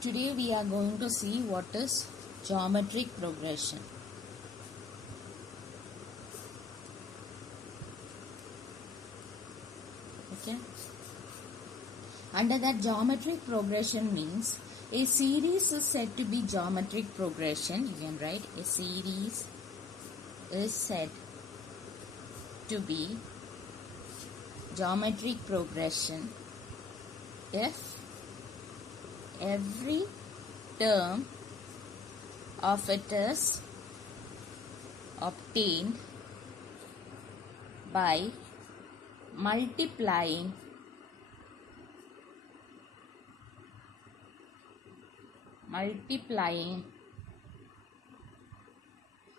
Today we are going to see what is geometric progression. Okay. Under that, geometric progression means a series is said to be geometric progression. You can write a series is said to be geometric progression if every term of it is obtained by multiplying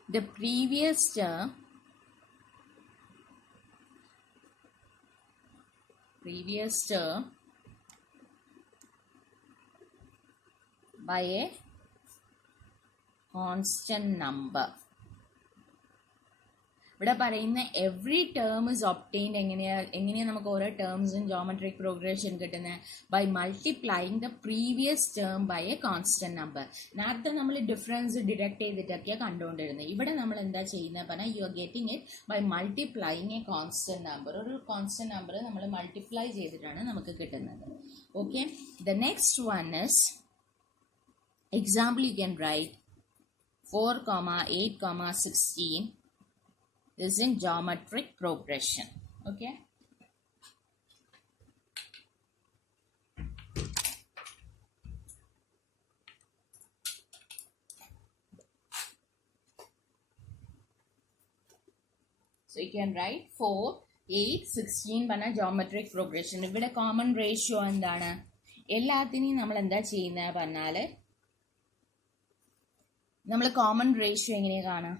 the previous term by a constant number. ഇവിടെ പറയുന്ന every term is obtained എങ്ങനെയാ നമുക്ക് ഓരോ ടേംസും geometric progression കിട്ടുന്നത് by multiplying the previous term by a constant number. നേരത്തെ നമ്മൾ difference deduct ചെയ്തിട്ടൊക്കെയാണ് കണ്ടുകൊണ്ടിരുന്നത്. ഇവിടെ നമ്മൾ എന്താ ചെയ്യുന്നത് പറഞ്ഞാൽ you are getting it by multiplying a constant number. ഒരു കോൺസ്റ്റന്റ് നമ്പർ നമ്മൾ മൾട്ടിപ്ലൈ ചെയ്തിട്ടാണ് നമുക്ക് കിട്ടുന്നത്. Okay, the next one is example. You can write 4, 8, 16 is in geometric progression. Okay, so you can write 4, 8, 16 പറഞ്ഞ geometric progression. ഇവിടെ common ratio എന്താണ്? എല്ലാത്തിനെയും നമ്മൾ എന്താ ചെയ്യുന്നത് പറഞ്ഞാൽ നമ്മൾ കോമൺ റേഷ്യോ എങ്ങനെയാ കാണാം?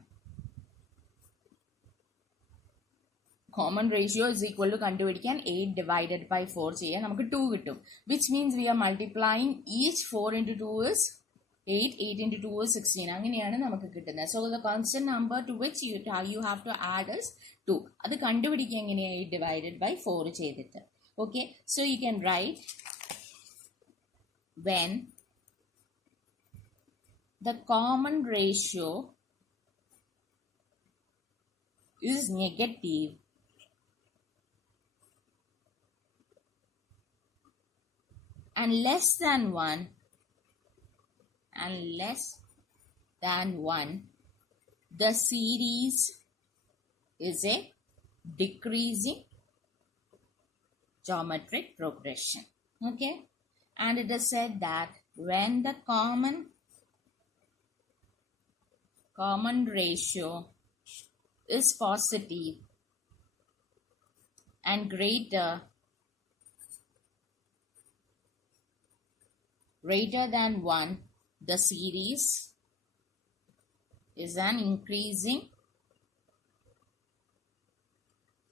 Common ratio is equal to കണ്ടുപിടിക്കാൻ 8 ഡിവൈഡഡ് ബൈ 4 ചെയ്യാൻ നമുക്ക് 2 കിട്ടും. Which means we are multiplying each 4 into 2 is 8, 8 into 2 is 16. അങ്ങനെയാണ് നമുക്ക് കിട്ടുന്നത്. So the constant number to which you have to add is 2. അത് കണ്ടുപിടിക്കുക എങ്ങനെയാണ്? 8 ഡിവൈഡഡ് ബൈ 4 ചെയ്തിട്ട്. Okay, so you can write when the common ratio is negative and less than 1 the series is a decreasing geometric progression. Okay, and it is said that when the common ratio is positive and greater than 1, the series is an increasing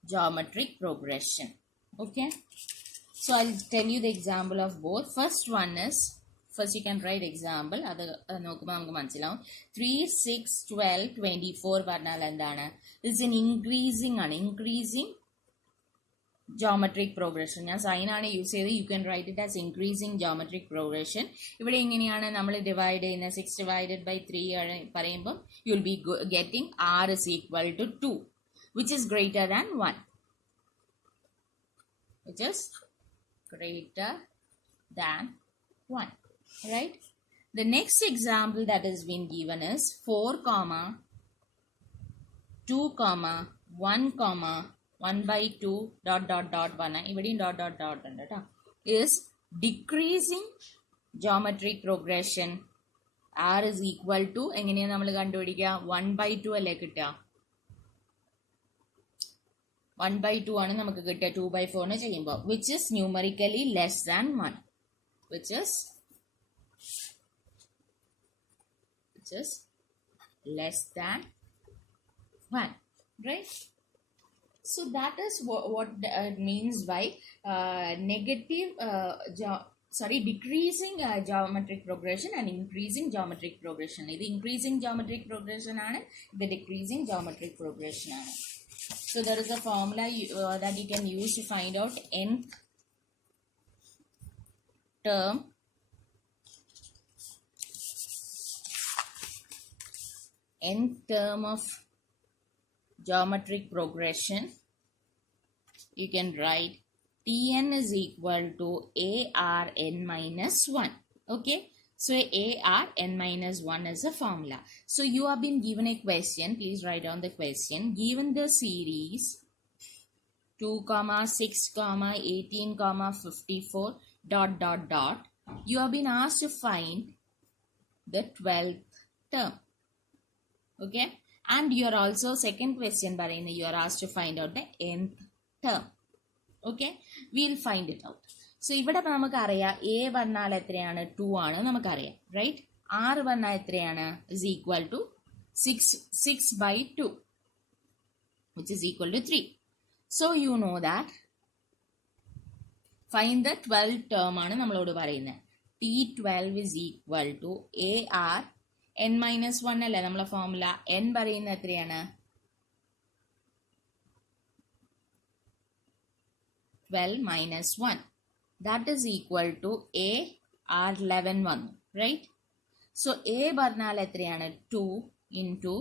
geometric progression. Okay, so I'll tell you the example of both. First you can write example. അത് നോക്കുമ്പോൾ നമുക്ക് മനസ്സിലാവും. 3, 6, 12, 24 പറഞ്ഞാൽ എന്താണ്? It's an increasing ആണ്. Increasing geometric progression. ഞാൻ സൈൻ ആണ് യൂസ് ചെയ്ത്. U can right it as increasing geometric progression. ഇവിടെ എങ്ങനെയാണ് നമ്മൾ ഡിവൈഡ് ചെയ്യുന്നത്? 6 ഡിവൈഡഡ് ബൈ 3 പറയുമ്പോൾ you will be getting r is equal to 2 which is greater than 1. Which is greater than 1. Right? The next example that has been given is 4, 2, 1, 1 by 2 dot 1 ഇവിടെയും dot ഉണ്ട് കേട്ടോ. is decreasing geometric progression. r is equal to എങ്ങനെയാണ് നമ്മൾ കണ്ടുപിടിക്കുക? 1 by 2 അല്ലേ കിട്ടുക? 1 by 2 ആണ് നമുക്ക് കിട്ടുക 2 by 4 ചെയ്യുമ്പോൾ. which is numerically less than 1. which is less than 1, right? So that is what it means by decreasing geometric progression and increasing geometric progression. This increasing geometric progression and the decreasing geometric progression. So there is a formula that you can use to find out nth term nth term of geometric progression, you can write Tn is equal to Arn minus 1. Okay. So Arn minus 1 is a formula. So you have been given a question. Please write down the question. Given the series 2, 6, 18, 54, ... You have been asked to find the 12th term. Okay. And you are also, second question, you are asked to find out the nth term. Okay. We'll find it out. So, ഇവിടെ നമുക്കറിയാം a വന്നാൽ എത്രയാണ് 2 ആണ് നമുക്കറിയാം, right? r വന്നാൽ എത്രയാണ് is equal to 6 by 2, which is equal to 3. So, you know that find the 12th term ആണ് നമ്മളോട് പറയുന്നത്. T12 is equal to AR n minus 1 അല്ലേ നമ്മളെ ഫോർമുല. n പറയുന്നത് എത്രയാണ് 12 minus 1. That is equal to A R11 വന്നു, right? So A പറഞ്ഞാൽ എത്രയാണ് 2 into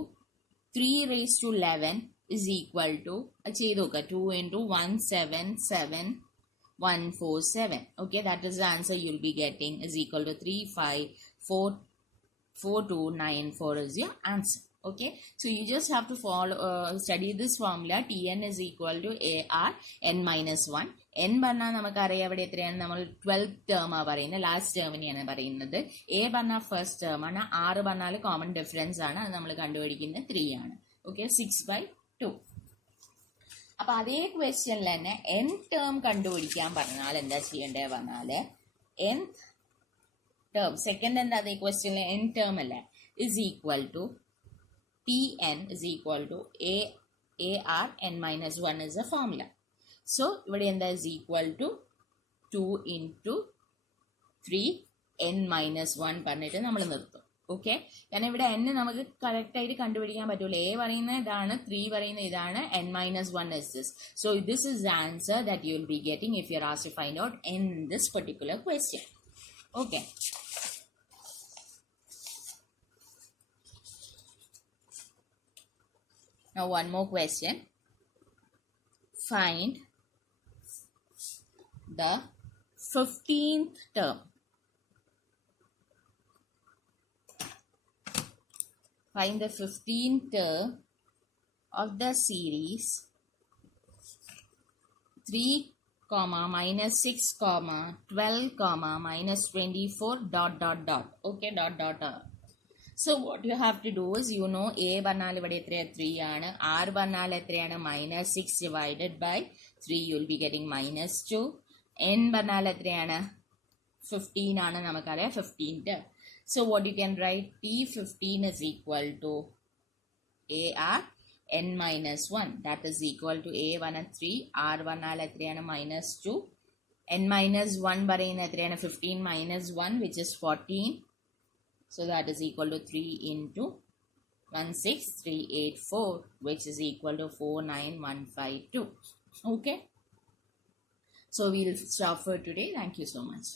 3 raised to 11 is equal to, ചെയ്ത് നോക്കുക, 2 into 177,147. Okay, that is the answer you'll be getting, is equal to 3544294 is your answer. Okay, so you just have to follow study this formula. Tn is equal to AR n minus 1. n പറഞ്ഞാൽ നമുക്കറിയാം ഇവിടെ എത്രയാണ്, നമ്മൾ 12th term ആ പറയുന്നത്, ലാസ്റ്റ് ടേമിനെയാണ് പറയുന്നത്. a പറഞ്ഞാൽ ഫസ്റ്റ് ടേം ആണ്, r പറഞ്ഞാൽ കോമൺ ഡിഫറൻസ് ആണ്, അത് നമ്മൾ കണ്ടുപിടിക്കുന്നത് 3 ആണ്. ഓക്കെ, 6/2. അപ്പൊ അതേ ക്വസ്റ്റ്യനിൽ തന്നെ n ടേം കണ്ടുപിടിക്കാൻ പറഞ്ഞാൽ എന്താ ചെയ്യേണ്ടത് പറഞ്ഞാല്, nth ടേം, സെക്കൻഡ് എന്താ അതേ ക്വസ്റ്റ്യനിൽ n ടേം അല്ലേ, is equal to Tn is equal to AR n minus 1 is a formula. So, ഇവിടെ എന്താ is equal to 2 into 3 n minus 1 പറഞ്ഞിട്ട് നമ്മൾ നിർത്തും. ഓക്കെ, കാരണം ഇവിടെ n നമുക്ക് കറക്റ്റ് ആയിട്ട് കണ്ടുപിടിക്കാൻ പറ്റൂല. a പറയുന്നത് ഇതാണ്, 3 പറയുന്നത് ഇതാണ്, n minus 1 is this. So, this is the answer that you will be getting if you are asked to find out in this particular question. Okay. Now one more question. Find the 15th term. Find the 15th term of the series 3, minus 6, 12, minus 24, ... Okay, ... So what you have to do is, you know, a പറഞ്ഞാൽ ഇവിടെ എത്രയാണ് 3 ആണ്, r പറഞ്ഞാൽ എത്രയാണ് minus 6 divided by 3, you will be getting minus 2. n പറഞ്ഞാൽ എത്രയാണ് 15 ആണ്, നമുക്കറിയാം 15th. So what you can write, T15 is equal to AR n minus 1, that is equal to a പറഞ്ഞാൽ 3, r പറഞ്ഞാൽ എത്രയാണ് minus 2, n minus 1 പറയുന്നത് എത്രയാണ് 15 minus 1, which is 14. So that is equal to 3 into 16384, which is equal to 49152. Okay. So we will stop for today. Thank you so much.